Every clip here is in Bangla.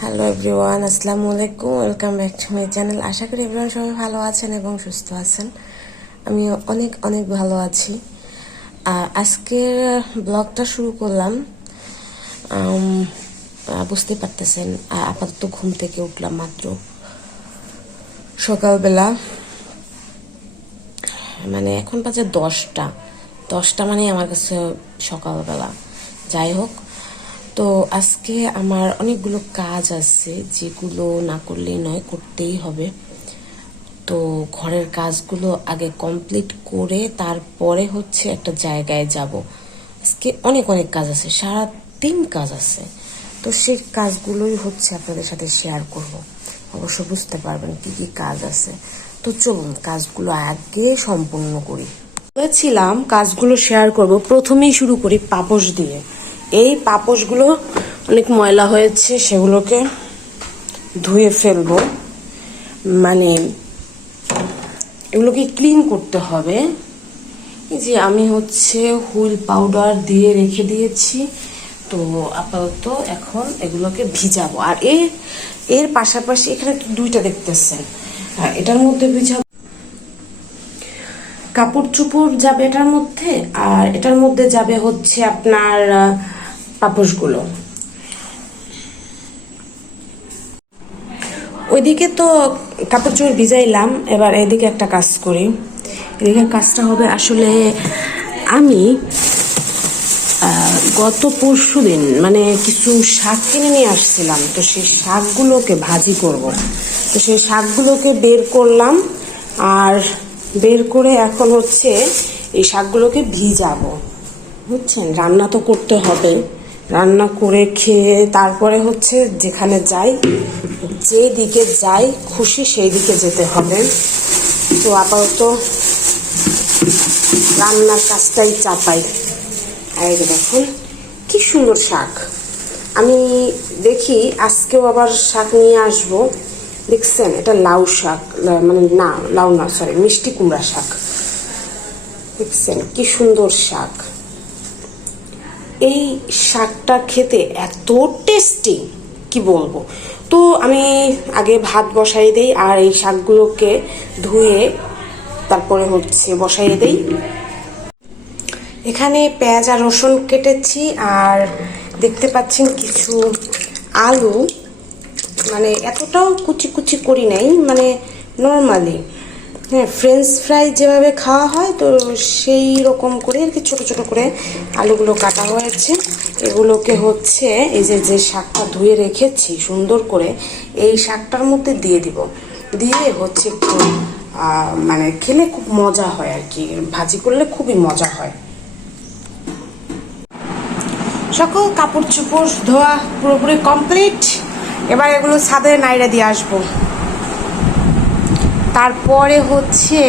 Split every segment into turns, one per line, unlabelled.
হ্যালো এভরিওয়ান আসসালামু আলাইকুম welcome back to my channel আশা করি এভরিওয়ান সবাই ভালো আছেন এবং সুস্থ আছেন। আমি অনেক অনেক ভালো আছি। আর আজকের ব্লগটা শুরু করলাম বুঝতে পারতেছেন আপাতত ঘুম থেকে উঠলাম মাত্র। সকালবেলা মানে এখন বাজে দশটা। দশটা মানে আমার কাছে সকালবেলা। যাই হোক তো আজকে আমার অনেকগুলো কাজ আছে, যেগুলো না করলেই নয়, করতেই হবে। তো ঘরের কাজগুলো আগে কমপ্লিট করে তারপরে হচ্ছে একটা জায়গায় যাব। আজকে অনেক অনেক কাজ আছে সারা দিন কাজ আছে। তো সেই কাজগুলোই হচ্ছে আপনাদের সাথে শেয়ার করব। অবশ্য বুঝতে পারবেন কি কি কাজ আছে। তো চলুন, কাজগুলো আগে সম্পূর্ণ করি। বলেছিলাম, কাজগুলো শেয়ার করব। প্রথমেই শুরু করি পাপোশ দিয়ে। এই পাপোশগুলো অনেক ময়লা হয়েছে, সেগুলোকে ধুয়ে ফেলব। মানে এগুলোকে ক্লিন করতে হবে। এই যে আমি হচ্ছে হুইল পাউডার দিয়ে রেখে দিয়েছি। তো আপাতত এখন এগুলোকে ভিজাবো। আর এর এর পাশাপাশি এখানে দুইটা দেখতেছেন। হ্যাঁ এটার মধ্যে ভিজাবো। কাপড় চোপড় যাবে এটার মধ্যে, আর এটার মধ্যে যাবে হচ্ছে আপনার আহ, পাপোশগুলো ওইদিকে তো কাপড় চোপড় ভিজাইলাম এবার এদিকে একটা কাজ করি। এদিকে কাজটা হবে আসলে আমি গত পরশু দিন মানে কিছু শাক কিনে নিয়ে আসছিলাম তো সেই শাকগুলোকে ভাজি করব। তো সেই শাকগুলোকে বের করলাম আর বের করে এখন হচ্ছে এই শাকগুলোকে ভিজাবো। বুঝছেন? রান্না তো করতে হবে। রান্না করে খেয়ে তারপরে হচ্ছে যেখানে যাই যে দিকে যাই, খুশি সেই দিকে যেতে হবে। তো আপাতত রান্নার কাজটাই চাপাই। আর দেখুন, কি সুন্দর শাক। আমি দেখি আজকেও আবার শাক নিয়ে আসব। দেখছেন, এটা লাউ শাক মানে না, লাউ না সরি মিষ্টি কুমড়া শাক। দেখছেন, কি সুন্দর শাক। এই শাকটা খেতে এত টেস্টি কি বলব? তো আমি আগে ভাত বসাই দেই আর এই শাকগুলোকে ধুয়ে তারপরে হচ্ছে বসাইয়ে দেই। এখানে পেঁয়াজ আর রসুন কেটেছি আর দেখতে পাচ্ছেন কিছু আলু। মানে এতটাও কুচি কুচি করি নাই মানে নর্মালি হ্যাঁ ফ্রেঞ্চ ফ্রাই যেভাবে খাওয়া হয়, তো সেই রকম করে আর কি ছোটো ছোটো করে আলুগুলো কাটা হয়েছে। এগুলোকে হচ্ছে এই যে যে শাকটা ধুয়ে রেখেছি সুন্দর করে, এই শাকটার মধ্যে দিয়ে দিব। দিয়ে হচ্ছে একটু মানে খেলে খুব মজা হয় আর কি, ভাজি করলে খুবই মজা হয়। সকল কাপড় চোপড় ধোয়া পুরোপুরি কমপ্লিট এবার এগুলো ছাদে নাইরা দিয়ে আসব। তারপরে হচ্ছে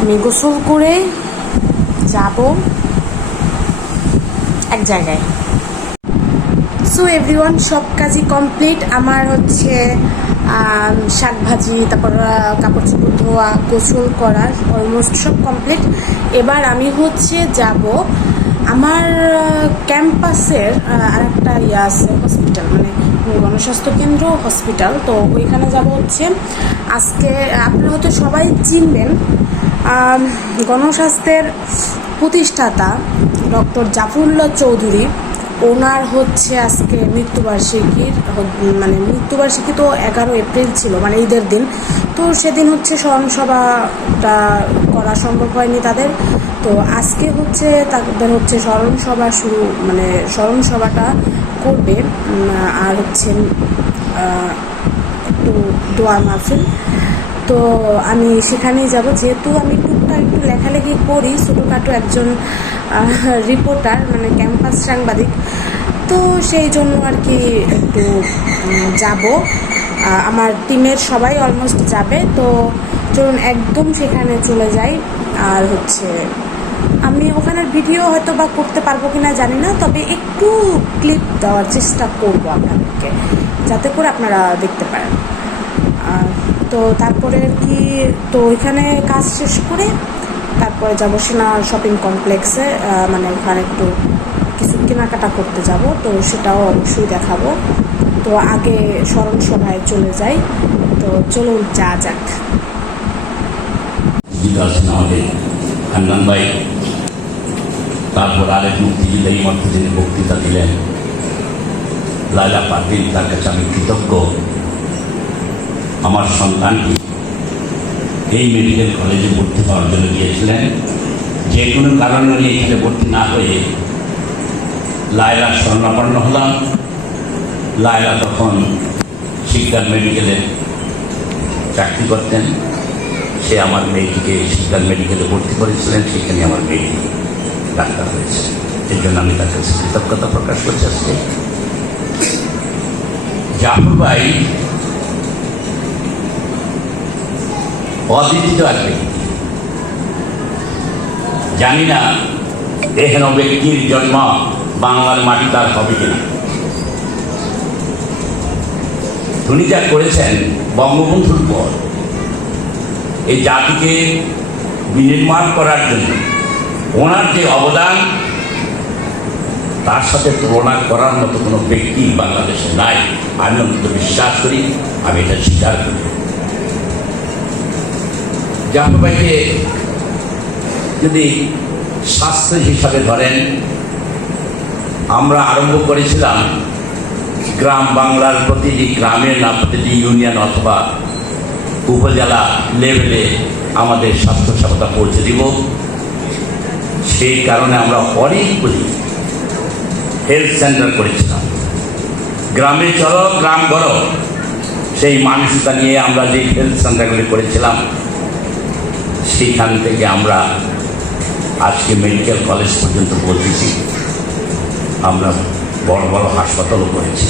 আমি গোসল করে যাব এক জায়গায়। সো এভরিওয়ান সব কাজই কমপ্লিট আমার হচ্ছে শাক ভাজি তারপর কাপড় চোপড় ধোয়া, গোসল করা অলমোস্ট সব কমপ্লিট এবার আমি হচ্ছে যাব আমার ক্যাম্পাসের আর একটা ইয়ে আছে হসপিটাল মানে গণস্বাস্থ্য কেন্দ্র হসপিটাল তো ওইখানে যাব হচ্ছে আজকে, আপনারা হয়তো সবাই চিনবেন গণস্বাস্থ্যের প্রতিষ্ঠাতা ডক্টর জাফরুল্লাহ চৌধুরী। ওনার হচ্ছে আজকে মৃত্যুবার্ষিকীর মানে মৃত্যুবার্ষিকী তো এগারো এপ্রিল ছিল মানে ঈদের দিন। তো সেদিন হচ্ছে স্মরণসভাটা করা সম্ভব হয়নি তাদের। তো আজকে হচ্ছে তাদের হচ্ছে স্মরণসভা শুরু মানে স্মরণসভাটা করবে আর হচ্ছে একটু দোয়া মাহফিল। তো আমি সেখানেই যাব। যেহেতু আমি টুকটাক একটু লেখালেখি করি, ছোটোখাটো একজন রিপোর্টার মানে ক্যাম্পাস সাংবাদিক। তো সেই জন্য আর কি একটু যাব। আমার টিমের সবাই অলমোস্ট যাবে। তো চলুন একদম সেখানে চলে যাই। আর হচ্ছে আমি ওখানের ভিডিও হয়তো বা করতে পারব কিনা জানি না, তবে একটু ক্লিপ দেওয়ার চেষ্টা করব আপনাদেরকে, যাতে করে আপনারা দেখতে পারেন। তো তারপরে কি, তো ওইখানে কাজ শেষ করে তারপরে যাব সেনা শপিং কমপ্লেক্সে মানে ওখানে একটু কিছু কেনাকাটা করতে যাব, তো সেটাও অবশ্যই দেখাবো। তো আগে স্মরণ সভায় চলে যাই, তো চলুন যা যাক।
জিতা আছেন আমাদের হান্নান ভাই। তারপর আরেক মুক্তিযোদ্ধা এই মধ্যে তিনি বক্তৃতা দিলেন। লাইলা পারদিন তার কাছে আমি কৃতজ্ঞ, আমার সন্তানটি এই মেডিকেল কলেজে ভর্তি হওয়ার জন্য গিয়েছিলেন যে কোনো কারণে উনি এখানে ভর্তি না হয়ে লায়লার স্বর্ণাপন্ন হলাম। লায়লা তখন শিকদার মেডিকেলে চাকরি করতেন। সে আমার মেয়েটিকে শিকদার মেডিকেলে ভর্তি করেছিলেন, সেখানে আমার মেয়েটি ডাক্তার হয়েছে। এর জন্য আমি তার কাছে কৃতজ্ঞতা প্রকাশ করছি আজকে। জাফর ভাই অদ্বিতীয় ব্যক্তি জানি না এহেন ব্যক্তির জন্ম, বাংলার মাটি তার হবে কিনা। উনি যা করেছেন বঙ্গবন্ধুর পর, এই জাতিকে বিনির্মাণ করার জন্য ওনার যে অবদান, তার সাথে তুলনা করার মতো কোনো ব্যক্তি বাংলাদেশে নাই। আমি অন্তত বিশ্বাস করি, আমি এটা স্বীকার করি। জাহানবাইকে যদি স্বাস্থ্য হিসাবে ধরেন, আমরা আরম্ভ করেছিলাম গ্রাম বাংলার প্রতিটি গ্রামের না, প্রতিটি ইউনিয়ন অথবা উপজেলা লেভেলে আমাদের স্বাস্থ্য সেবাটা পৌঁছে দিব। সেই কারণে আমরা অনেকগুলি হেলথ সেন্টার করেছিলাম। গ্রামে চলো, গ্রাম গড়ো সেই মানসিকতা নিয়ে আমরা যে হেলথ সেন্টারগুলি করেছিলাম, সেখান থেকে আমরা আজকে মেডিকেল কলেজ পর্যন্ত পৌঁছেছি। আমরা বড় বড় হাসপাতালও করেছি।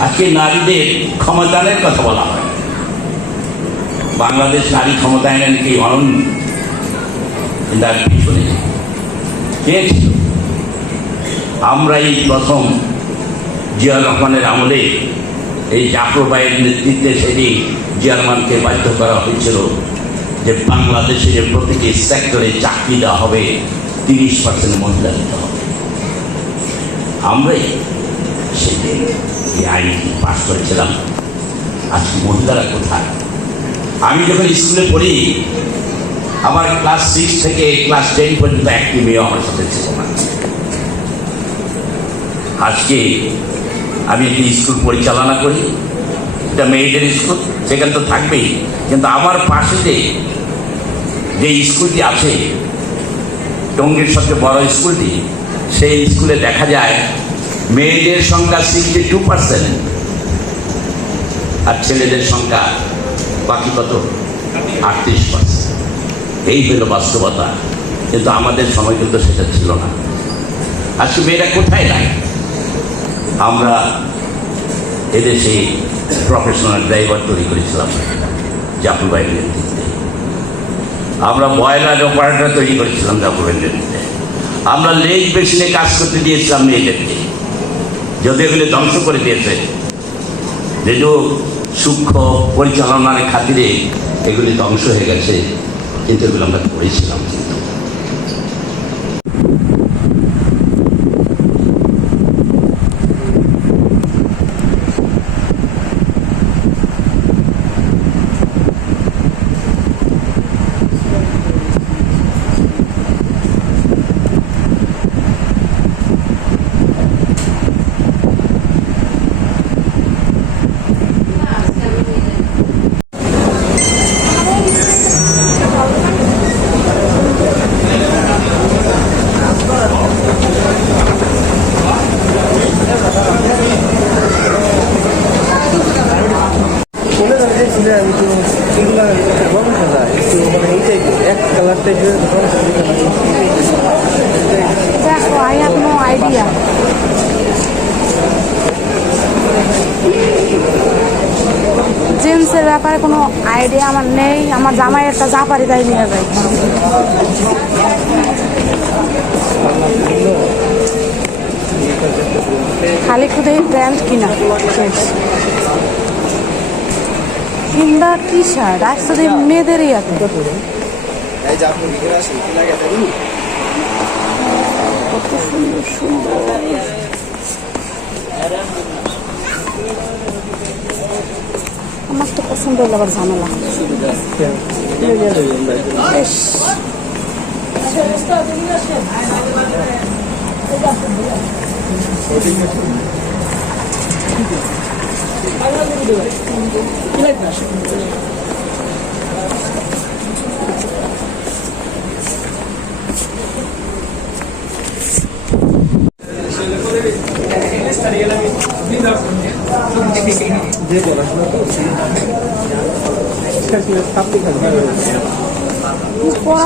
আজকে নারীদের ক্ষমতায়নের কথা বলা হয়। বাংলাদেশ নারী ক্ষমতায়নের কি অনন্য তার পিছনে কে ছিল? আমরা এই প্রথম জিয়া রহমানের আমলে এই জাফর ভাইয়ের নেতৃত্বে সেদিন জিয়া রহমানকে বাধ্য করা হয়েছিল যে বাংলাদেশের প্রতিটি সেক্টরে চাকরি দেওয়া হবে, তিরিশ পার্সেন্ট মহিলা দিতে হবে। আমরাই সেদিন এই পাশ করেছিলাম, আজকে মহিলারা কোথায়? আমি যখন স্কুলে পড়ি, আমার ক্লাস সিক্স থেকে ক্লাস টেন পর্যন্ত একটি মেয়ে আমার সাথে ছিল না। আজকে আমি একটি স্কুল পরিচালনা করি এটা মেয়েদের স্কুল, সেখানে তো থাকবেই, কিন্তু আমার পাশে যে যে স্কুলটি আছে, টঙ্গীর সবচেয়ে বড় স্কুলটি, সেই স্কুলে দেখা যায় মেয়েদের সংখ্যা সিক্সটি টু পার্সেন্ট আর ছেলেদের সংখ্যা বাকি কত? আটত্রিশ পার্সেন্ট এই হলো বাস্তবতা। কিন্তু আমাদের সময় কিন্তু সেটা ছিল না। আজকে মেয়েরা কোথায় নাই? আমরা এদেশে প্রফেশনাল ড্রাইভার তৈরি করেছিলাম, জাফর ভাইয়ের নেতৃত্বে। আমরা বয়লার অপারেটর তৈরি করেছিলাম জাফর ভাইয়ের নেতৃত্বে। আমরা লেক বেসিনে কাজ করতে দিয়েছিলাম মেয়েদেরকে। যদি এগুলি ধ্বংস করে দিয়েছে। যেহেতু সূক্ষ্ম পরিচালনার খাতিরে এগুলি ধ্বংস হয়ে গেছে। কিন্তু এগুলো আমরা পড়েছিলাম কিন্তু
বলে আমি দেখছিলে আমি তো এগুলো রং খেলা একটু মানে এই টাইপের এক কালার টাইপের রং
দেখো আই হ্যাভ নো আইডিয়া জেন্টসের ব্যাপারে কোনো আইডিয়া আমার নেই আমার জাপারি তাই নিয়ে যায় খালি খুদে ব্র্যান্ড কিনা। কিংবা টি শার্ট? আজ তো মেয়েদেরই আছে
যে কি লাগে
সুন্দর সুন্দর। আমার তো পছন্দ হলো আবার ঝামেলা। বেশ।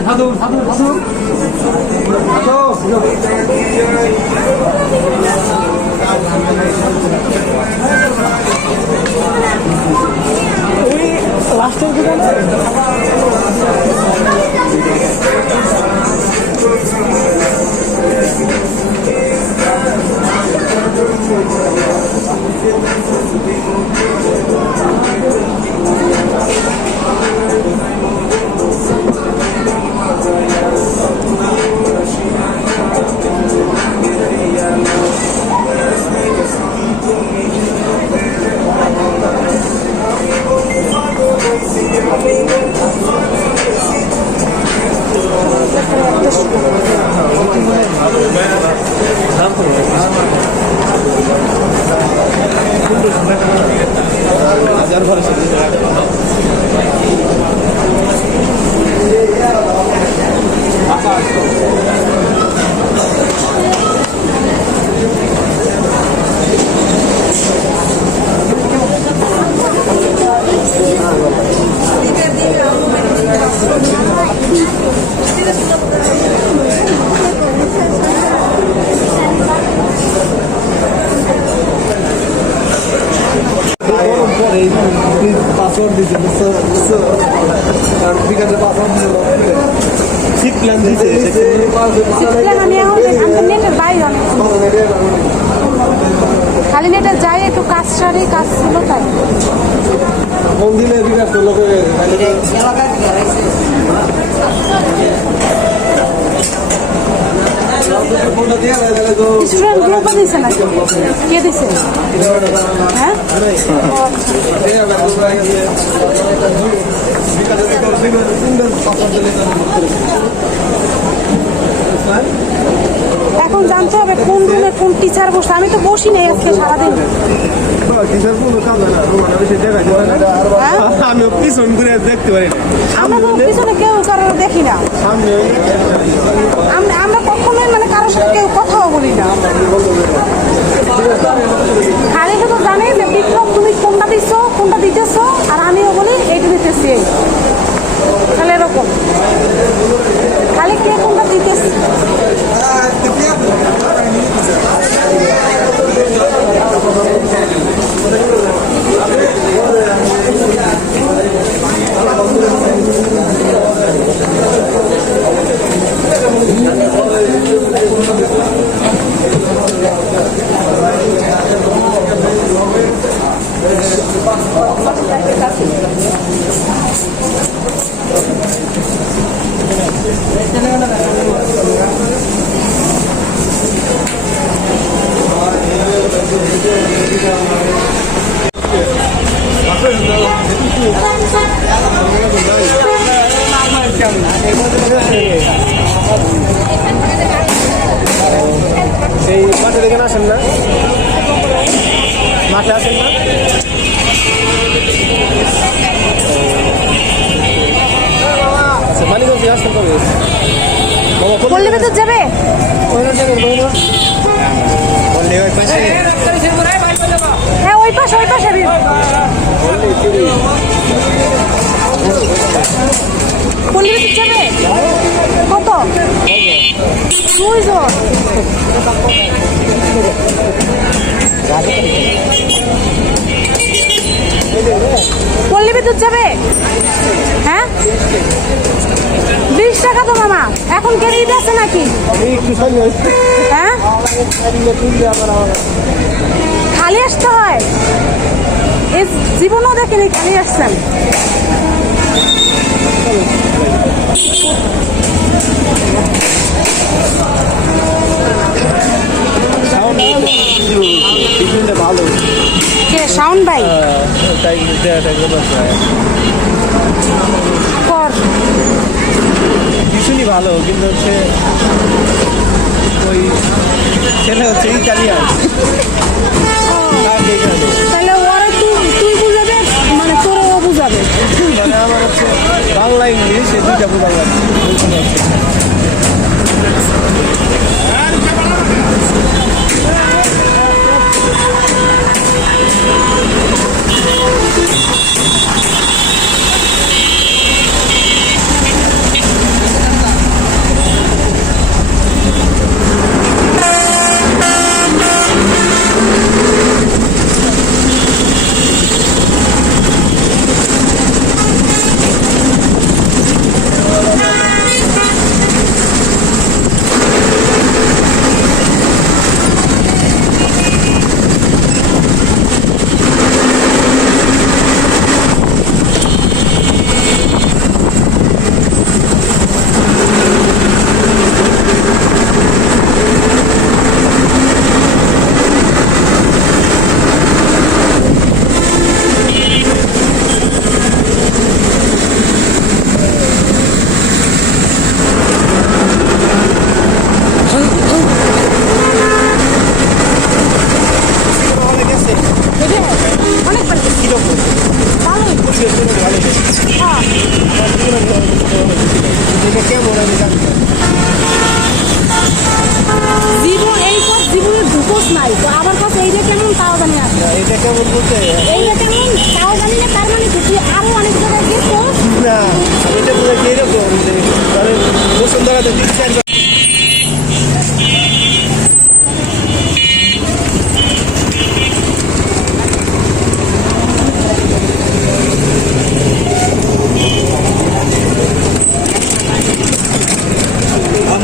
হাদু হাদু হাদু লাস্টের দিকে হাজার
স্টুডেন্ট গ্রুপে দিছে নাকি কে দিছে হ্যাঁ ও আচ্ছা। এখন জানতে হবে কোন রুমে কোন টিচার বসে। আমি তো বসি নাই আজকে সারাদিন। হ্যাঁ?
আমি পিছন ঘুরে দেখতে পারি
আমরা পিছনে কেউ কারোর দেখি না। আমরা কখনোই মানে কারোর সাথে কেউ কথাও বলি না। খালি শুধু জানি যে বিপ্লব তুমি কোনটা দিচ্ছ কোনটা দিতেছো? আর আমিও বলি এইটা দিতেছি। হ্যাঁ ওই পাশে ওই পাশে বিদ্যুৎ যাবে? কত? দুইজন পল্লী বিদ্যুৎ যাবে? হ্যাঁ? বিশ টাকা তো মামা। এখন কে ঈদ আছে নাকি? হ্যাঁ? খালি আসতে হয়। এই জীবনও দেখিনি খালি আসছেন।
ভালো
কে শাওন ভাই
তাই দেওয়াটা গেল
কর
ভীষণই ভালো কিন্তু হচ্ছে ওই ছেলে হচ্ছে ইটালিয়ান
তাহলে ওরা তুই তুই বুঝাবে? মানে তোর ও বুঝাবে।
মানে আমার হচ্ছে বাংলা ইংলিশ এই দুইটা অনেক আছে
অনেক ভালো
কীরকম
ভালোই
পরিবেশ কোনো ভালো নেই
হ্যাঁ
আমার জীবনে তো অনেক কিছু ভালো ছিল। এটা কেমন আমি জানি না
জীবন এই পর জীবনের ঢুকোস নাই। তো আমার কাছে এইটা কেমন তাও জানি না।
এটা কেমন বলতে?
এইটা কেমন তাও জানি না তার মানে তুই আরও অনেক জায়গায় গেছো
না এটা বলে এরকম মানে বসুন্ধরা তো তিন চার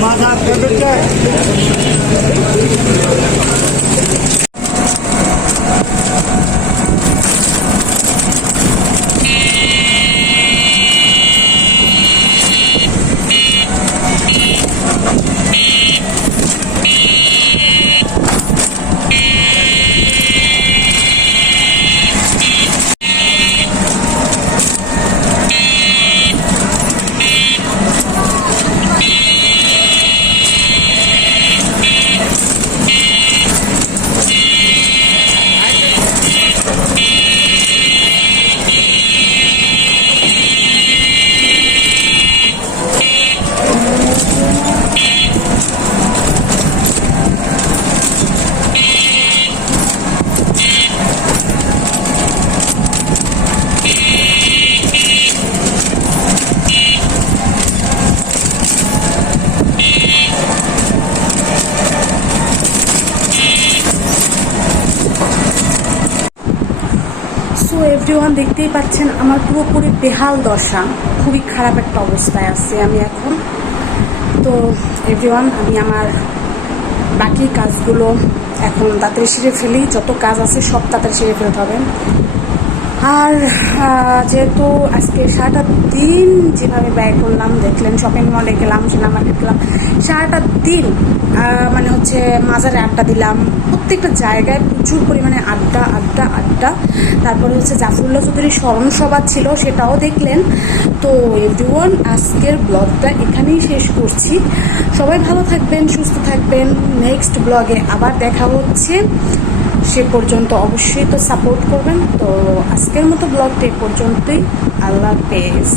মাথা
সো এভরিওয়ান দেখতেই পাচ্ছেন আমার পুরোপুরি বেহাল দশা। খুবই খারাপ একটা অবস্থায় আছে আমি এখন। তো এভরিওয়ান আমি আমার বাকি কাজগুলো এখন তাড়াতাড়ি সেরে ফেলি। যত কাজ আছে সব তাড়াতাড়ি সেরে ফেলতে হবে। আর যেহেতু আজকে সারাটা দিন যেভাবে ব্যয় করলাম, দেখলেন শপিং মলে গেলাম সিনেমা মার্কেট গেলাম, সারাটা দিন মানে হচ্ছে মাজারে আড্ডা দিলাম, প্রত্যেকটা জায়গায় প্রচুর পরিমাণে আড্ডা আড্ডা আড্ডা। তারপরে হচ্ছে জাফরুল্লাহ চৌধুরীর স্মরণ সভা ছিল, সেটাও দেখলেন। তো এভরিওয়ান আজকের ব্লগটা এখানেই শেষ করছি। সবাই ভালো থাকবেন, সুস্থ থাকবেন। নেক্সট ব্লগে আবার দেখা হচ্ছে। সে পর্যন্ত অবশ্যই তো সাপোর্ট করবেন। তো আজকের মতো ব্লগটা পর্যন্তই। আল্লাহ হাফেজ।